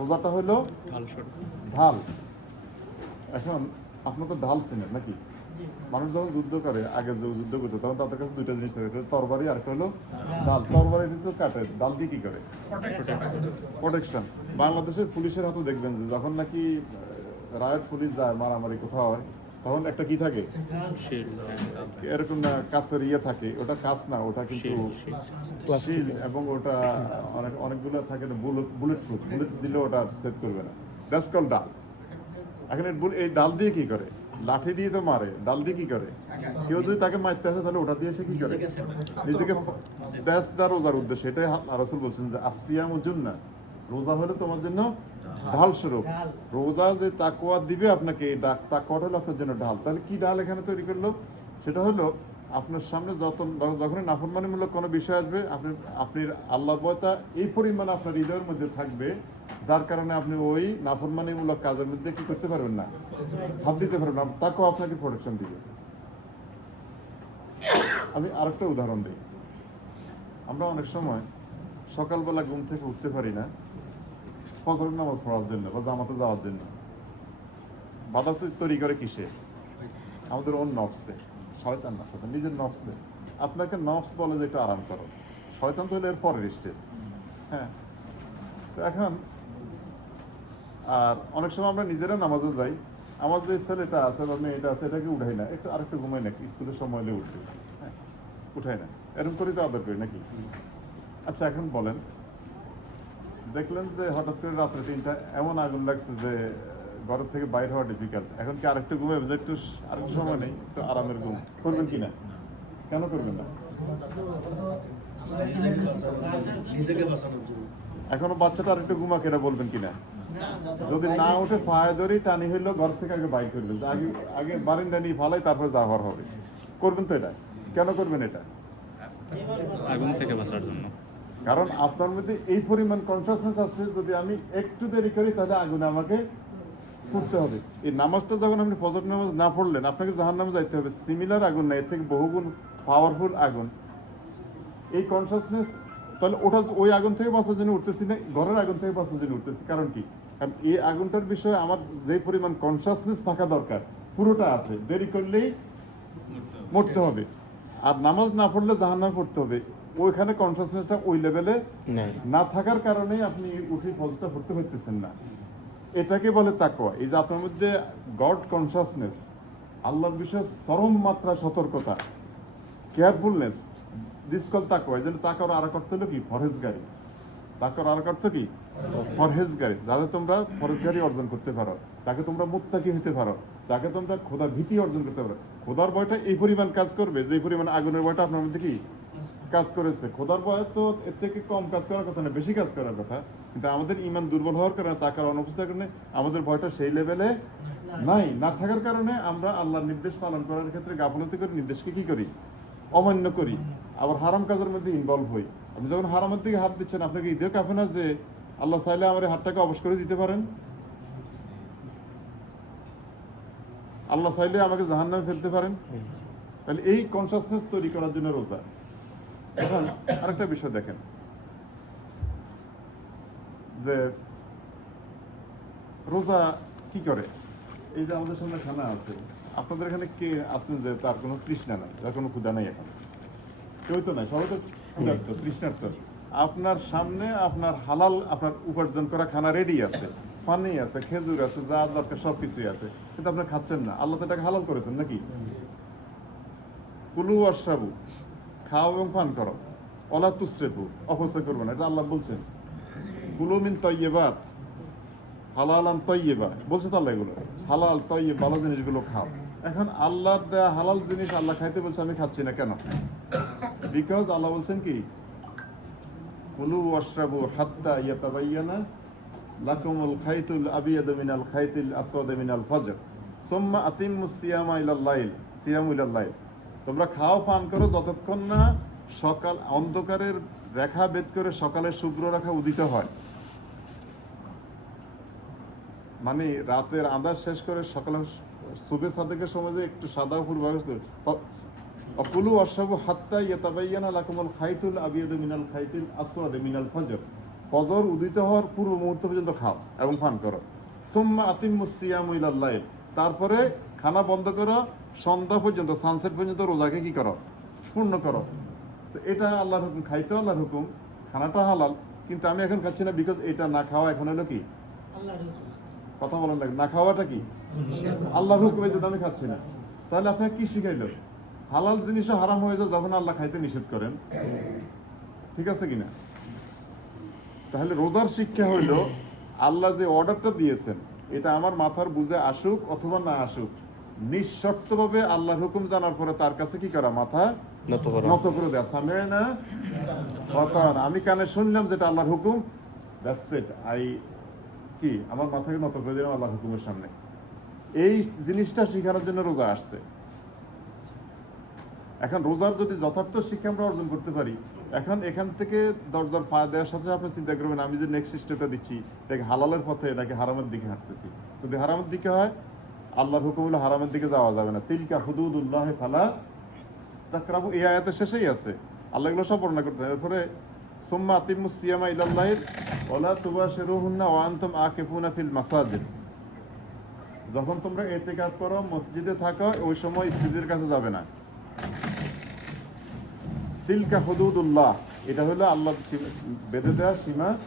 রোজাটা হলো ঢাল। এখন আপনার তো ঢাল চিনেন নাকি? মানুষ যখন যুদ্ধ করে, আগে যুদ্ধ করতো তখন তাদের কাছে দুইটা জিনিস থাকে, তরবারি আর একটা হলো ডাল। তরবারি দিয়ে তো কাটে, ডাল দিয়ে কি করে? প্রোটেকশন। বাংলাদেশের পুলিশের হাতে দেখবেন যে যখন নাকি রায়ট পুলিশ যায় মারামারি কোথাও হয়, তখন একটা কি থাকে, এরকম না কাছের ইয়ে থাকে, ওটা কাছ না, ওটা কিন্তু শিল, এবং ওটা অনেকগুলো থাকে বুলেট প্রুফ, বুলেট দিলে ওটা সেভ করবে না। দ্যাটস কল ডাল। এখন এই ডাল দিয়ে কি করে? লাঠি দিয়ে তো মারে, ডাল দিয়ে কি করে? কেউ যদি তাকে মারতে আসে তাহলে ওটা দিয়ে সে কি করে? নিজেকে রোজার উদ্দেশ্য এটাই রাসূল বলছেন যে আসিয়ামুল জান্নাহ, রোজা হলো তোমার জন্য ঢাল স্বরূপ। রোজা যে তাকওয়া দিবে আপনাকে, তাকওয়াটা হলো আপনার জন্য ঢাল। তাহলে কি ঢাল এখানে তৈরি করলো? সেটা হলো আপনার সামনে যখনই নাফরমানিমূলক কোনো বিষয় আসবে, আপনি আল্লাহর ভয়টা এই পরিমাণে আপনার হৃদয়ের মধ্যে থাকবে, যার কারণে আপনি ওই নাফরমানিমূলক কাজের মধ্যে কি করতে পারবেন না, হাত দিতে পারবেন না, তাকেও আপনাকে প্রোটেকশন দিবে। আমি আরেকটা উদাহরণ দিই। আমরা অনেক সময় সকালবেলা ঘুম থেকে উঠতে পারি না ফজরের নামাজ পড়ার জন্য বা জামাতে যাওয়ার জন্য। বাধা তৈরি করে কিসে? আমাদের ওন নফসে। শয়তান না, নিজের নফসে। আপনাকে নফস বলে যে একটু আরাম করো, শয়তান তো হলো এর পরের স্টেজ। হ্যাঁ, তো এখন আর অনেক সময় আমরা নিজেরা নামাজে যাই, আমার যে ছেলেটা আছে বা মেয়েটা আছে এটাকে উঠাই না, একটু আরেকটু ঘুমাই নাকি, স্কুলের সময় হলে উঠবে, হ্যাঁ উঠাই না, এরকম করে তো আদর করি নাকি? আচ্ছা এখন বলেন, দেখলেন যে হঠাৎ করে রাত্রে 3টা এমন আগুন লাগছে যে ঘরের থেকে বাইরে হওয়া ডিফিকাল্ট, এখন কি আরেকটু ঘুমাই যে একটু আরেকটু সময় নেই, একটু আরামের ঘুম করবেন কি না? কেন করবেন না? এখনো বাচ্চাটা আরেকটু ঘুমাকে এটা বলবেন কিনা? যদি না উঠে পায়ে ধরে টানি হইলো ঘর থেকে আগে বাইর করবেন, আগে আগে বারিন্দা নিয়ে ফালাই তারপরে যাওয়ার হবে। করবেন তো এটা? কেন করবেন এটা? আগুন থেকে বাঁচার জন্য। কারণ আপনার মধ্যে এই পরিমাণ কনসাসনেস আছে, যদি আমি একটু দেরি করি তাহলে আগুনে আমাকে পড়তে হবে। এই নামাজটা যখন আপনি ফজর নামাজ না পড়লেন, আপনাকে জাহান্নামে যাইতে হবে। সিমিলার আগুন না, এর থেকে বহুগুণ পাওয়ারফুল আগুন। এই কনসাসনেস, তাহলে ওটা ওই আগুন থেকে বাঁচার জন্য উঠতেছি না, ঘরের আগুন থেকে বাঁচার জন্য উঠতেছি। কারণ কি? কারণ এই আগুনটার বিষয়ে আমার যে পরিমাণ কনসাসনেস থাকা দরকার পুরোটা আছে। দেরি করলেই মরতে হবে, আর নামাজ না পড়লে জাহান্নামে পড়তে হবে। ওইখানে কনসাসনেসটা ওই লেভেলে না থাকার কারণেই আপনি উঠে ফজরটা পড়তে পারতেছেন না। এটাকে বলে তাকওয়া। এই যে আপনার মধ্যে গড কনসাসনেস, আল্লাহর বিষয়ে চরম মাত্রা সতর্কতা, কেয়ারফুলনেস, দিস কল তাকওয়া। এই জন্য তাকওয়ার আরেক অর্থ হলো কি? ফরহেজগারি। তাকওয়ার আরেক অর্থ কি? ফরহেজগারি। যাতে তোমরা ফরহেজগারি অর্জন করতে পারো, তাকে তোমরা মুত্তাকি হতে পারো, তাকে তোমরা খোদার ভীতি অর্জন করতে পারো। খোদার ভয়টা এই পরিমাণ কাজ করবে যে পরিমাণ আগুনের ভয়টা আপনার মধ্যে কি কাজ করেছে। খোদার ভয় তো এর থেকে কম কাজ করার কথা না, বেশি কাজ করার কথা। কিন্তু আমাদের ইমান দুর্বল হওয়ার কারণে, তাকার অনুপস্থিতির কারণে আমাদের ভয়টা সেই লেভেলে নাই। না থাকার কারণে আমরা আল্লাহর নির্দেশ পালন করার ক্ষেত্রে গাফলতি করি, নির্দেশকে কি করি? অমান্য করি, আবার হারাম কাজের মধ্যে ইনভলভ হই। আপনি যখন হারামের দিকে হাত দিচ্ছেন, আপনাকে ঈদে কাঁপে না যে আল্লাহ চাইলে আমার হাতটাকে অবশ করে দিতে পারেন? আল্লাহ চাইলে আমাকে জাহান্নামে ফেলতে পারেন? তাহলে এই কনসাসনেস তৈরি করার জন্য রোজা। এখন আরেকটা বিষয় দেখেন, যে রোজা কি করে? এই যে আমাদের সামনে খানা আছে, আপনাদের এখানে কে আছেন যে তার কোনো তৃষ্ণা নাই, তার কোনো ক্ষুধা নাই? এখন কেউ তো নাই, সবাই তো ক্ষুধার্ত, তৃষ্ণার্ত। আপনার সামনে আপনার হালাল, আপনার উপার্জন করা খানা রেডি আছে, পানি আছে, খেজুর আছে, যা দরকার সব কিছুই আছে, কিন্তু আপনি খাচ্ছেন না। আল্লাহ তো এটাকে হালাল করেছেন নাকি? কুলু ওয়াশরাবু, খাও এবং পান করো, ওয়ালা তুসরিফু, অপচয় করবে না, এটা আল্লাহ বলছেন। কুলু মিন তাইয়্যিবাত, হালালান তাইয়্যিবা বলছে তো আল্লাহ, এগুলো হালাল তাইয়্যিব, ভালো জিনিসগুলো খাও। এখন আল্লাহর দেয়া হালাল জিনিস আল্লাহ খাইতে বলছে, আমি খাচ্ছি না কেন? বিকজ আল্লাহ বলছেন কি? কুলু ওয়াশরাবু হাত্তা ইয়াতাবায়্যানা লাকুমুল খাইতুল আবিয়াদু মিনাল খাইতিল আসওয়াদি মিনাল ফজর সুম্মা আতিম্মুস সিয়ামা ইলাল লাইল, সিয়ামু ইলাল লাইল। তোমরা খাও পান করো যতক্ষণ না সকাল অন্ধকারের রেখা ভেদ করে সকালের শুভ্র রেখা উদিত হয়। মানে রাতের আঁধার শেষ করে সকালে সুবে সাদেকের সময় যে একটু সাদা পূর্বাভাস, অকুলু ওয়াশরাবু হাত্তা ইয়াতাবায়্যানা লাকুমুল খাইতুল আবিয়াদু মিনাল খাইতিল আসওয়াদি মিনাল ফজর। ফজর উদিত হওয়ার পূর্ব মুহূর্ত পর্যন্ত খাও এবং পান করো। সুম্মা আতিম্মুস সিয়ামা ইলাল লাইল, তারপরে খানা বন্ধ করো, সন্ধ্যা পর্যন্ত, সানসেট পর্যন্ত রোজাকে কি করো? পূর্ণ করো। তো এটা আল্লাহর হুকুম, খাইতে আল্লাহর হুকুম, খানাটা হালাল, কিন্তু আমি এখন খাচ্ছি না বিকজ এটা না খাওয়া এখন হলো কি? কথা বলেন না, না খাওয়াটা কি আল্লাহর হুকুম, এই জন্য আমি খাচ্ছি না। তাহলে আপনাকে কি শিখাইলো? হালাল জিনিসও হারাম হয়ে যায় যখন আল্লাহ খাইতে নিষেধ করেন, ঠিক আছে কিনা? তাহলে রোজার শিক্ষা হইল আল্লাহ যে অর্ডারটা দিয়েছেন এটা আমার মাথার বুঝে আসুক অথবা না আসুক, নিঃশর্তভাবে আল্লাহর হুকুম জানার পরে তার কাছে কি করা? মাথা নত করে দেয়া। সামি'না ওয়া আতা'না, আমি কানে শুনলাম যেটা আল্লাহর হুকুম, দ্যাটস ইট, কি আমার মাথাকে নত করে দিলাম আল্লাহর হুকুমের সামনে। এই জিনিসটা শেখানোর জন্য রোজা আসছে। এখন রোজার যদি যথার্থ শিক্ষা আমরা অর্জন করতে পারি, এখন এখান থেকে দরজার পা দেওয়ার সাথে সাথে আপনি চিন্তা করবেন আমি যে নেক্সট স্টেপটা দিচ্ছি এটাকে হালালের পথে নাকি হারামের দিকে হাঁটতেছি। যদি হারামের দিকে হয়, আল্লাহর হুকুম হলো হারামের দিকে যাওয়া যাবে না। তিলকা হুদুদুল্লাহ ফালা তাকরাবু, এই আয়াতের শেষেই আছে, আল্লাহ এগুলো সব বর্ণনা করতে হবে। এরপরে সুম্মা আতিম্মুস সিয়ামা ইলাল লাইল ওয়ালা তুবাশিরুহুন্না ওয়া আনতুম আকিফুনা ফিল মাসাজিদ, যখন তোমরা ইতিকাফ করো, মসজিদে থাকো, ওই সময় স্ত্রীদের কাছে যাবে না। তিলকা হুদুদুল্লাহ, এটা হলো আল্লাহ বেঁধে দেওয়া সীমা